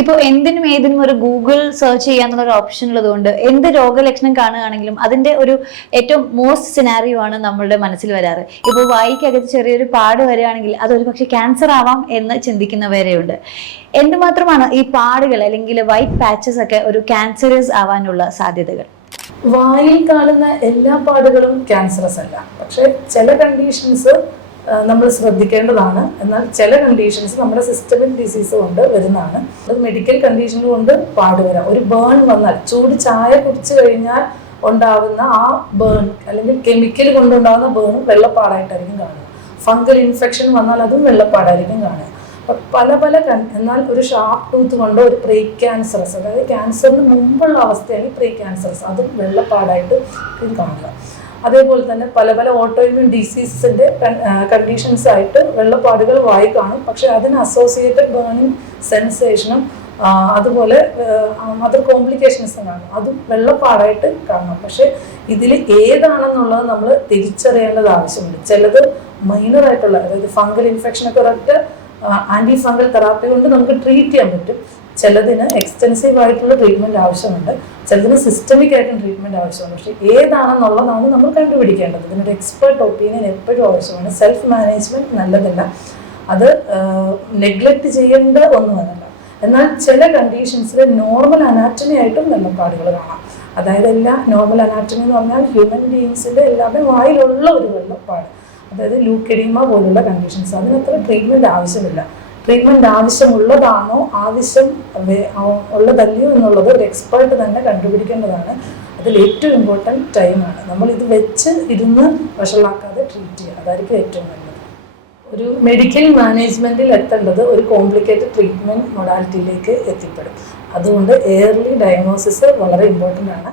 ഇപ്പോൾ എന്തിനും ഏതിനും ഒരു ഗൂഗിൾ സെർച്ച് ചെയ്യാന്നുള്ള ഒരു ഓപ്ഷൻ ഉള്ളതുകൊണ്ട് എന്ത് രോഗലക്ഷണം കാണുകയാണെങ്കിലും അതിന്റെ ഒരു ഏറ്റവും മോസ്റ്റ് സിനാരിയോ ആണ് നമ്മളുടെ മനസ്സിൽ വരാറ്. ഇപ്പോൾ വായിക്കകത്ത് ചെറിയൊരു പാട് വരികയാണെങ്കിൽ അതൊരു പക്ഷേ ക്യാൻസർ ആവാം എന്ന് ചിന്തിക്കുന്നവരെയുണ്ട്. എന്തുമാത്രമാണ് ഈ പാടുകൾ അല്ലെങ്കിൽ വൈറ്റ് പാച്ചസ് ഒക്കെ ഒരു ക്യാൻസറസ് ആവാനുള്ള സാധ്യതകൾ? വായിൽ കാണുന്ന എല്ലാ പാടുകളും ക്യാൻസറസ് അല്ല. പക്ഷെ ചില കണ്ടീഷൻസ് നമ്മൾ ശ്രദ്ധിക്കേണ്ടതാണ്. എന്നാൽ ചില കണ്ടീഷൻസ് നമ്മുടെ സിസ്റ്റമിക് ഡിസീസ് കൊണ്ട് വരുന്നതാണ്. അത് മെഡിക്കൽ കണ്ടീഷൻ കൊണ്ട് പാടുവരാം ഒരു ബേൺ വന്നാൽ ചൂട് ചായ കുടിച്ചു കഴിഞ്ഞാൽ ഉണ്ടാവുന്ന ആ ബേൺ അല്ലെങ്കിൽ കെമിക്കൽ കൊണ്ടുണ്ടാകുന്ന ബേണും വെള്ളപ്പാടായിട്ടായിരിക്കും കാണുക. ഫംഗൽ ഇൻഫെക്ഷൻ വന്നാൽ അതും വെള്ളപ്പാടായിരിക്കും കാണുക. പല പല എന്നാൽ ഒരു ഷാർപ്പ് ടൂത്ത് കൊണ്ടോ ഒരു പ്രീ ക്യാൻസറസ് അതായത് ക്യാൻസറിന് മുമ്പുള്ള അവസ്ഥയാണ് പ്രീ ക്യാൻസറസ് അതും വെള്ളപ്പാടായിട്ട് കാണുക. അതേപോലെ തന്നെ പല പല ഓട്ടോയിമ്യൂൺ ഡിസീസസിന്റെ കണ്ടീഷൻസ് ആയിട്ട് വെള്ളപ്പാടുകൾ വായി കാണും. പക്ഷെ അതിന് അസോസിയേറ്റഡ് ബേണിംഗ് സെൻസേഷനും അതുപോലെ അതർ കോംപ്ലിക്കേഷൻസും കാണും. അതും വെള്ളപ്പാടായിട്ട് കാണാം. പക്ഷെ ഇതിൽ ഏതാണെന്നുള്ളത് നമ്മൾ തിരിച്ചറിയേണ്ടത് ആവശ്യമുണ്ട്. ചിലത് മൈനറായിട്ടുള്ള അതായത് ഫംഗൽ ഇൻഫെക്ഷനൊക്കെ ഒരൊറ്റ ആന്റി ഫംഗൽ തെറാപ്പി കൊണ്ട് നമുക്ക് ട്രീറ്റ് ചെയ്യാൻ പറ്റും. ചിലതിന് എക്സ്റ്റെൻസീവ് ആയിട്ടുള്ള ട്രീറ്റ്മെന്റ് ആവശ്യമുണ്ട്. ചിലതിന് സിസ്റ്റമിക് ആയിട്ടും ട്രീറ്റ്മെന്റ് ആവശ്യമാണ്. പക്ഷേ ഏതാണെന്നുള്ളതാണ് നമ്മൾ കണ്ടുപിടിക്കേണ്ടത്. ഇതിനൊരു എക്സ്പേർട്ട് ഒപ്പീനിയൻ എപ്പോഴും ആവശ്യമാണ്. സെൽഫ് മാനേജ്മെന്റ് നല്ലതല്ല. അത് നെഗ്ലക്റ്റ് ചെയ്യേണ്ട ഒന്നുമല്ല എന്നാൽ ചില കണ്ടീഷൻസിൽ നോർമൽ അനാറ്റമി ആയിട്ടും നല്ല പാടുകൾ കാണാം. അതായത് എല്ലാ നോർമൽ അനാറ്റമി എന്ന് പറഞ്ഞാൽ ഹ്യൂമൻ ബീങ്സിന്റെ എല്ലാവരുടെ വായിലുള്ള ഒരു വെള്ളപ്പാട്. അതായത് ലൂക്കെഡീമ പോലുള്ള കണ്ടീഷൻസ് അതിനത്ര ട്രീറ്റ്മെന്റ് ആവശ്യമില്ല. ട്രീറ്റ്മെന്റ് ആവശ്യമുള്ളതാണോ? ആവശ്യം ഉള്ളതല്ലയോ എന്നുള്ളത് ഒരു എക്സ്പേർട്ട് തന്നെ കണ്ടുപിടിക്കേണ്ടതാണ്. അതിൽ ഏറ്റവും ഇമ്പോർട്ടന്റ് ടൈമാണ് നമ്മൾ ഇത് വെച്ച് ഇരുന്ന് വഷളാക്കാതെ ട്രീറ്റ് ചെയ്യുക അതായിരിക്കും ഏറ്റവും നല്ലത്. ഒരു മെഡിക്കൽ മാനേജ്മെന്റിൽ എത്തേണ്ടത് ഒരു കോംപ്ലിക്കേറ്റഡ് ട്രീറ്റ്മെന്റ് മൊഡാലിറ്റിയിലേക്ക് എത്തിപ്പെടും. അതുകൊണ്ട് എയർലി ഡയഗ്നോസിസ് വളരെ ഇമ്പോർട്ടന്റ് ആണ്.